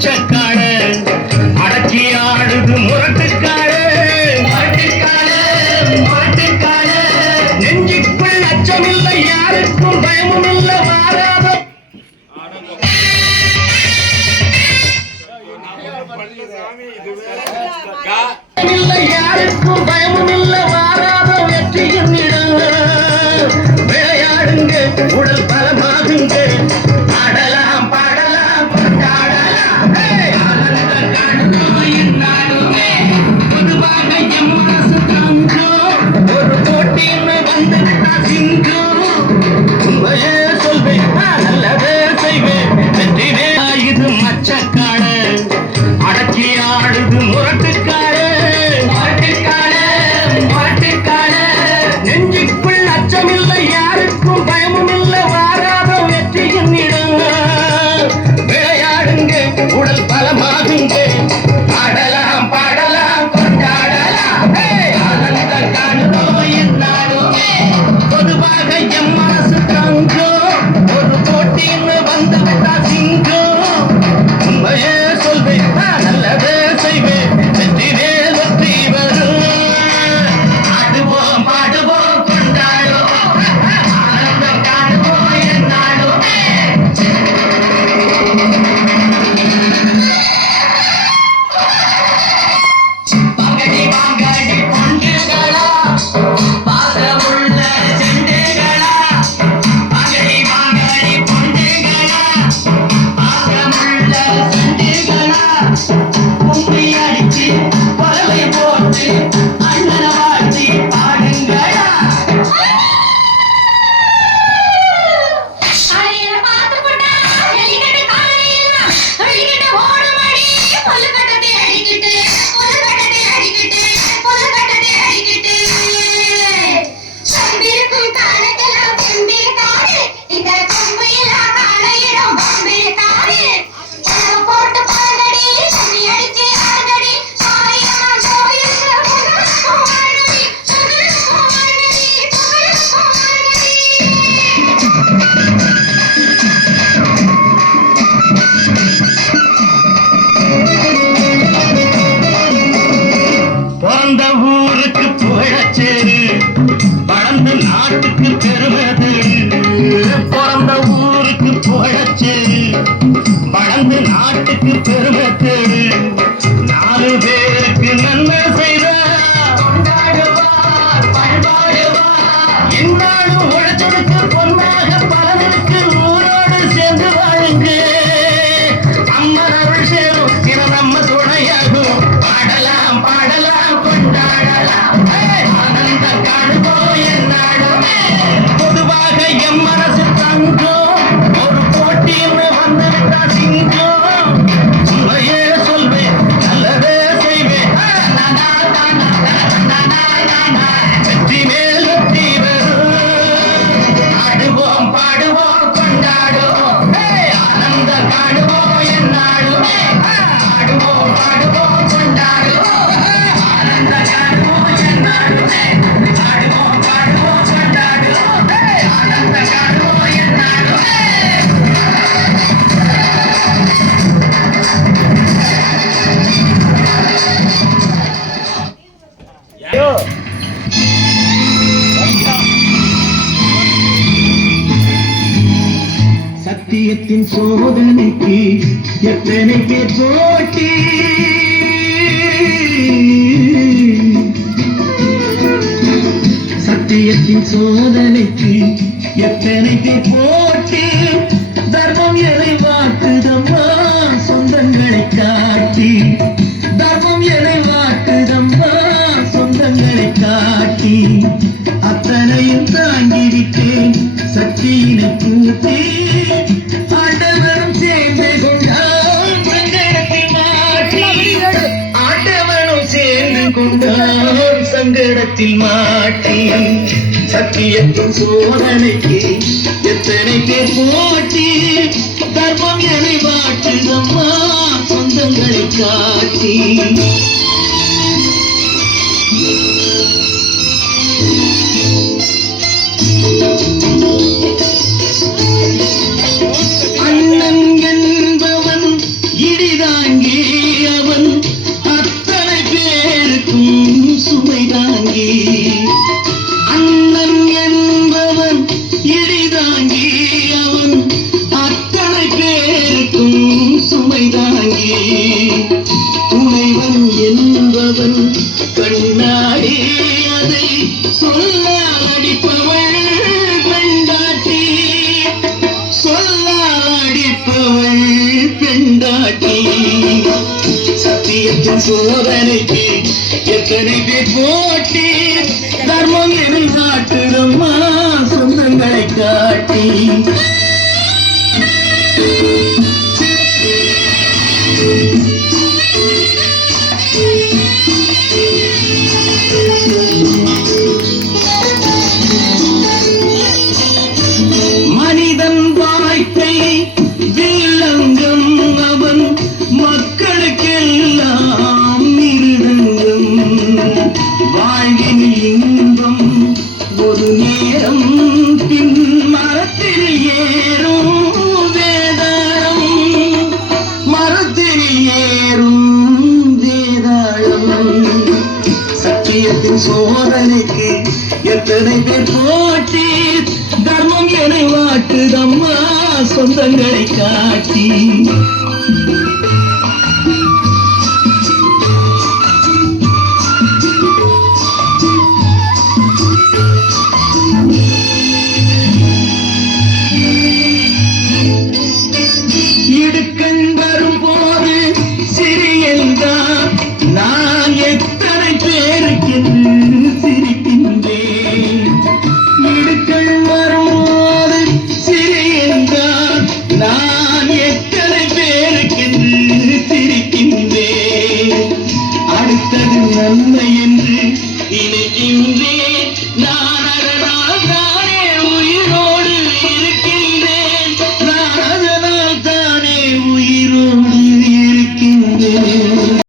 மச்சக்காடு அடக்கி ஆடுது முரட்டுக்காடு நெஞ்சுக்குள் அச்சமில்லை யாருக்கும் பயமும் இல்லை மாறாத யாருக்கும் பயமும் இல்லை மாறாத வெற்றியின் இடம் விளையாடுங்க உடல் பலமாகுங்க ஆடலாம் பாடலாம் கொண்டாடலாம் பொதுவாக எம் மனசு தாங்கும் ஒரு போட்டின்னு வந்து சிங்கும் உண்மையே சொல்வேன் நல்லதே செய்வேன் வெற்றிவே இது மச்சக்காடு அடக்கி ஆடுது முரட்டுக்காடு நெஞ்சுக்குள் அச்சமில்லை யாருக்கும் பயமும் இல்லை வாராத வெற்றியின் இடம் விளையாடுங்க உடல் பலமாகுங்க ஆடலாம் பாடலாம் கொண்டாடலாம் ஆனந்த காணுதோ என்னாலுமே பொதுவாக எம் மனசு தாங்கும் ஒரு போட்டின்னு வந்து விட்டா சிங்கும் உண்மையே சொல்வேன் நல்லதே செய்வேன் வெற்றி வேல் வெற்றி வரும் ஆடுவோம் பாடுவோம் கொண்டாடுவோம் ஆனந்தம் காணுவோம் என்னாலுமே பங்கடி வாங்கடி பொண்ணுகளா பாசமுள்ள செண்டுகளா பங்கடி வாங்கடி பொண்ணுகளா பாசமுள்ள செண்டுகளா கும்பி அடிச்சு பறவை போட்டு அண்ணனை வாழ்த்தி பாடுங்களா பிறந்த ஊருக்கு புகழச்சேரு வளர்ந்த நாட்டுக்கு பெருமது பிறந்த ஊருக்கு புகழச்சேரு வளர்ந்த நாட்டுக்கு பெருமது நாலு பேருக்கு நன்மை செய்த கொண்டாடுவார் பண்பாடுவார் என்னாலும் உழைச்சதுக்கு பொன்னாக பலனுக்கு ஊரோடு சேர்ந்து வாழுங்க அம்மன் அருள் சேரும் இது நம்ம துணையாகும் பாடலாம் பாடலாம் கொண்டாடலாம் ஆனந்த காணுவோம் என்னாலுமே பொதுவாக எம் மனசு தங்கும் ஒரு போட்டின்னு வந்து விட்டா சிங்கும் உண்மையே சொல்வேன் நல்லதே செய்வேன் வெற்றி மேல் வெற்றி வரும் ஆடுவோம் பாடுவோம் கொண்டாடுவோம் ஆனந்த காணுவோம் என்னாலுமே ஆடுவோம் பாடுவோம் கொண்டாடுவோம் ஆனந்த காணுவோம் என்னாலுமே ஆடுவோம் பாடுவோம் கொண்டாடுவோம் ஆனந்த காணுவோம் என்னாலுமே சத்தியத்தின் சோதனைக்கு எத்தனை பேர் போட்டி சத்தியத்தின் சோதனைக்கு எத்தனை பேர் போட்டி தர்மம் எதை வாக்குதம்மா சொந்தங்களை காட்டி தர்மம் எதை வாக்குதம்மா சொந்தங்களை காட்டி அத்தனையும் தாங்கிவிட்டேன் சக்தியினை பூட்டி ஆண்டவரும் சேர்ந்து கொண்டான் சங்கடத்தில் மாட்டி ஆண்டவரும் சேர்ந்து கொண்டான் சங்கடத்தில் மாட்டி சத்தியத்தின் சோதனைக்கு எத்தனை பேர் போட்டி தர்மம் எனை மாட்டுதம்மா சொந்தங்களை காட்டி அண்ணன் என்பவன் இடிதான் பெண்டாட்டி சத்தியத்தின் சோதனைக்கு எத்தனை பேர் போட்டி தர்மம் என காட்டுதம்மா சொந்தங்களை காட்டி மனிதன் வாழ்க்கை வில்லங்கம் அவன் மக்களுக்கெல்லாம் மிருதங்கம் வாழ்வின் இன்பம் ஒரு நேரம் பின் மரத்தில் ஏறும் வேதாளம் மரத்தில் ஏறும் வேதாளம் சத்தியத்தின் சோதனைக்கு எத்தனை பேர் போட்டி தர்மம் என வாட்டுதம்மா சொந்தங்களை காட்டி இடுக்கண் வரும் போது சிறியல்தான் நான் எத்தனை பேருக்கு சிரிக்கின்றேன் இடுக்கண் வரும்போது சிறியல்தான் நான் எத்தனை பேருக்கு சிரிக்கின்றேன் அடுத்தது நன்மை என்று நினைக்கின்றேன் நான் அதனால் தானே உயிரோடு இருக்கின்றேன் நான் அதனால் தானே உயிரோடு இருக்கின்றேன்